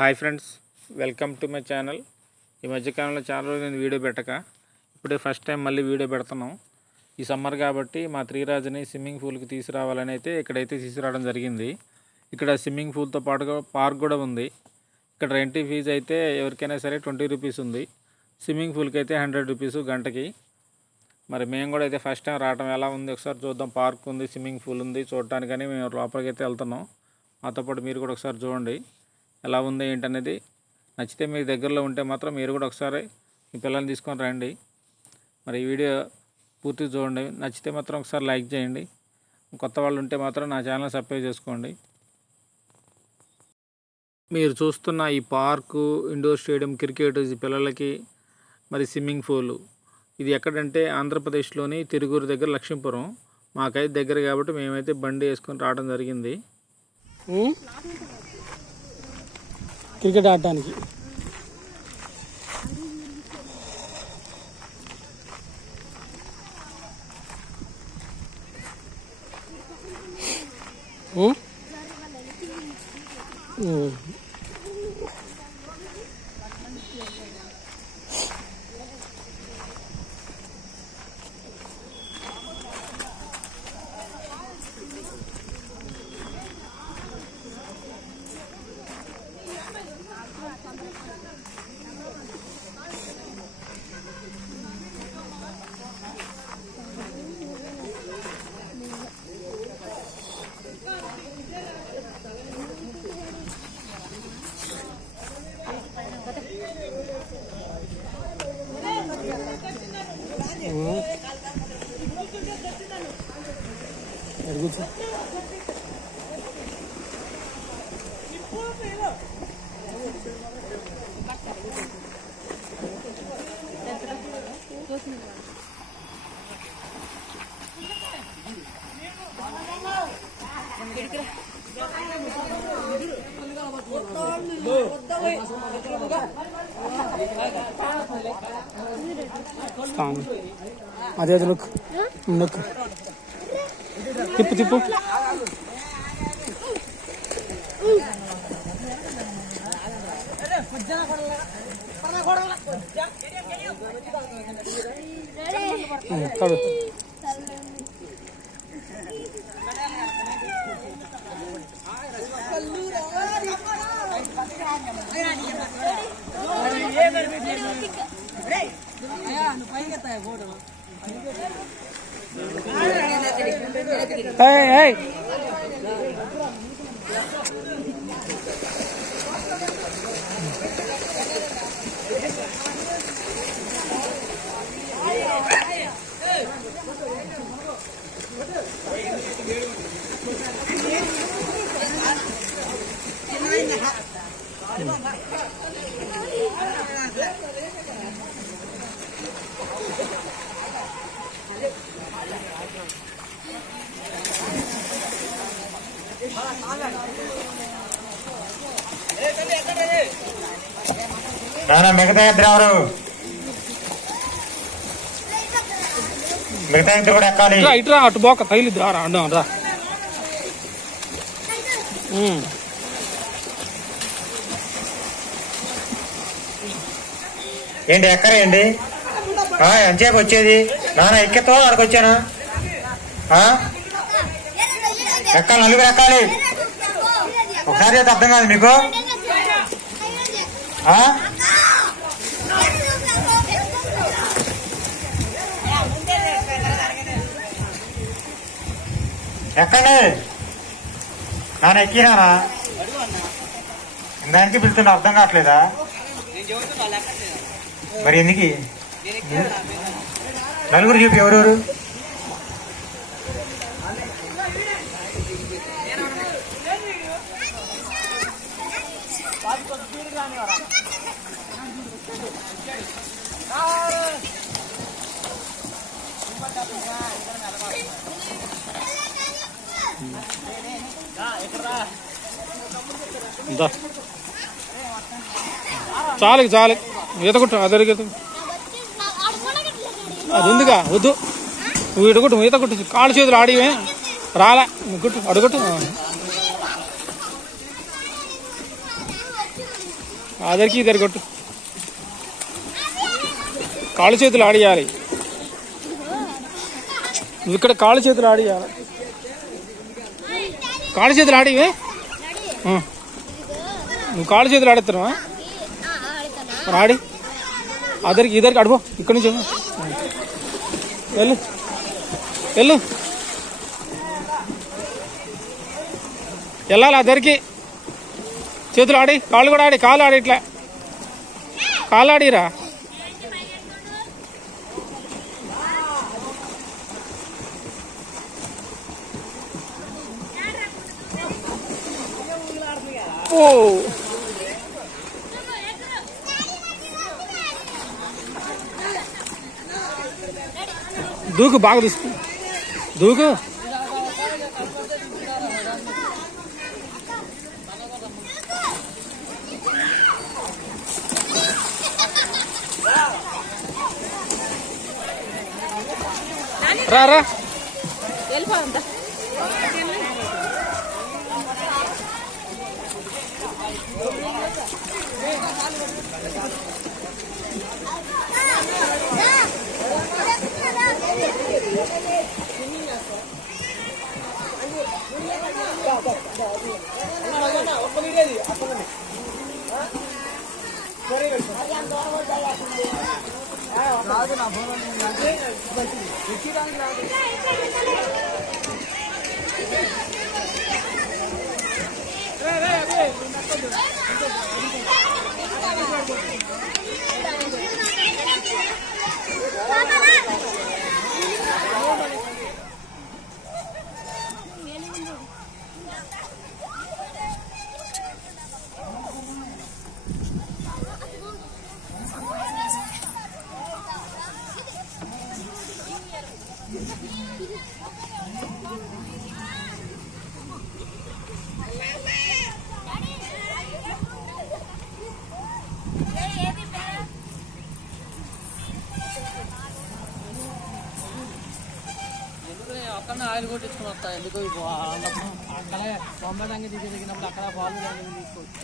Hi friends, welcome to my channel. ఈ మధ్యకాలంలో చాలా రోజులు నేను వీడియో పెట్టక ఇప్పుడే ఫస్ట్ టైం మళ్ళీ వీడియో పెడుతున్నాం. ఈ సమ్మర్ కాబట్టి మా త్రీరాజుని స్విమ్మింగ్ పూల్కి తీసుకురావాలని అయితే ఇక్కడైతే తీసుకురావడం జరిగింది. ఇక్కడ స్విమ్మింగ్ పూల్తో పాటుగా పార్క్ కూడా ఉంది. ఇక్కడ ఎంట్రీ ఫీజు అయితే ఎవరికైనా సరే 20 రూపీస్ ఉంది. స్విమ్మింగ్ పూల్కి అయితే 100 రూపీస్ గంటకి. మరి మేము కూడా అయితే ఫస్ట్ టైం రావడం ఎలా ఉంది ఒకసారి చూద్దాం. పార్క్ ఉంది, స్విమ్మింగ్ పూల్ ఉంది, చూడటానికని మేము లోపలికి అయితే వెళ్తున్నాం. మాతో పాటు మీరు కూడా ఒకసారి చూడండి ఎలా ఉంది ఏంటనేది. నచ్చితే మీ దగ్గరలో ఉంటే మాత్రం మీరు కూడా ఒకసారి మీ పిల్లల్ని తీసుకొని రండి. మరి ఈ వీడియో పూర్తిగా చూడండి. నచ్చితే మాత్రం ఒకసారి లైక్ చేయండి. కొత్త వాళ్ళు ఉంటే మాత్రం నా ఛానల్ సబ్స్క్రైబ్ చేసుకోండి. మీరు చూస్తున్న ఈ పార్కు, ఇండోర్ స్టేడియం, క్రికెట్ పిల్లలకి, మరి స్విమ్మింగ్ పూల్ ఇది ఎక్కడంటే ఆంధ్రప్రదేశ్లోని తిరుగూరు దగ్గర లక్ష్మీపురం. మాకైతే దగ్గర కాబట్టి మేమైతే బండి వేసుకొని రావడం జరిగింది క్రికెట్ ఆడటానికి. అదే లుక్ లుక్ తిప్పు తిప్పు. కాదు మిగతా ఇద్దరు ఎవరు? మిగతా ఇద్దరు కూడా ఎక్కాలి. ఇట్రా అటు బోక తగిలిద్దు రా రా. ఏంటి ఎక్కరేంటి? ఎంతసేపు వచ్చేది? నాన్న ఎక్కితో అక్కడికి వచ్చానా? ఎక్కాలి, నలుగురు ఎక్కాలి. ఒకసారి అయితే అర్థం కాదు మీకు? ఎక్కండి. నాన్న ఎక్కినానా? దానికి పిలుతున్నా అర్థం కావట్లేదా? మరి ఎందుకు? నలుగురు చూపి ఎవరెవరు? చాలు చాలు ఈత కొట్టు. అదరికి అది ఉందిగా వద్దు. నువ్వు ఈత కొట్టు, ఈత కొట్టు. కాళ్ళు చేతులు ఆడివే రాలే. కొట్టు అడుగొట్టు. అదరికి ఇద్దరు కొట్టు. కాళ్ళు చేతులు ఆడియాలి. నువ్వు ఇక్కడ కాళ్ళు చేతులు ఆడియాలి. కాళ్ళు చేతులు ఆడివే. నువ్వు కాళ్ళు చేతులు ఆడుతున్నావా? మరి ఆడి అదరికి ఇద్దరికి అడుపో. ఇక్కడి నుంచి వెళ్ళు వెళ్ళు. వెళ్ళాలి అద్దరికి. చేతులు ఆడి, కాళ్ళు కూడా ఆడి. కాళ్ళు ఆడి, ఇట్లా కాళ్ళు ఆడిరా. ఓ దూకు, బాగా తీసుకు దూకు. రా రా. అక్కడ ఆయిల్ కొట్టించుకుని వస్తా. ఎందుకు అక్కడే బొంబాయి రంగు దిగినప్పుడు అక్కడ బాల్ తీసుకోవచ్చు.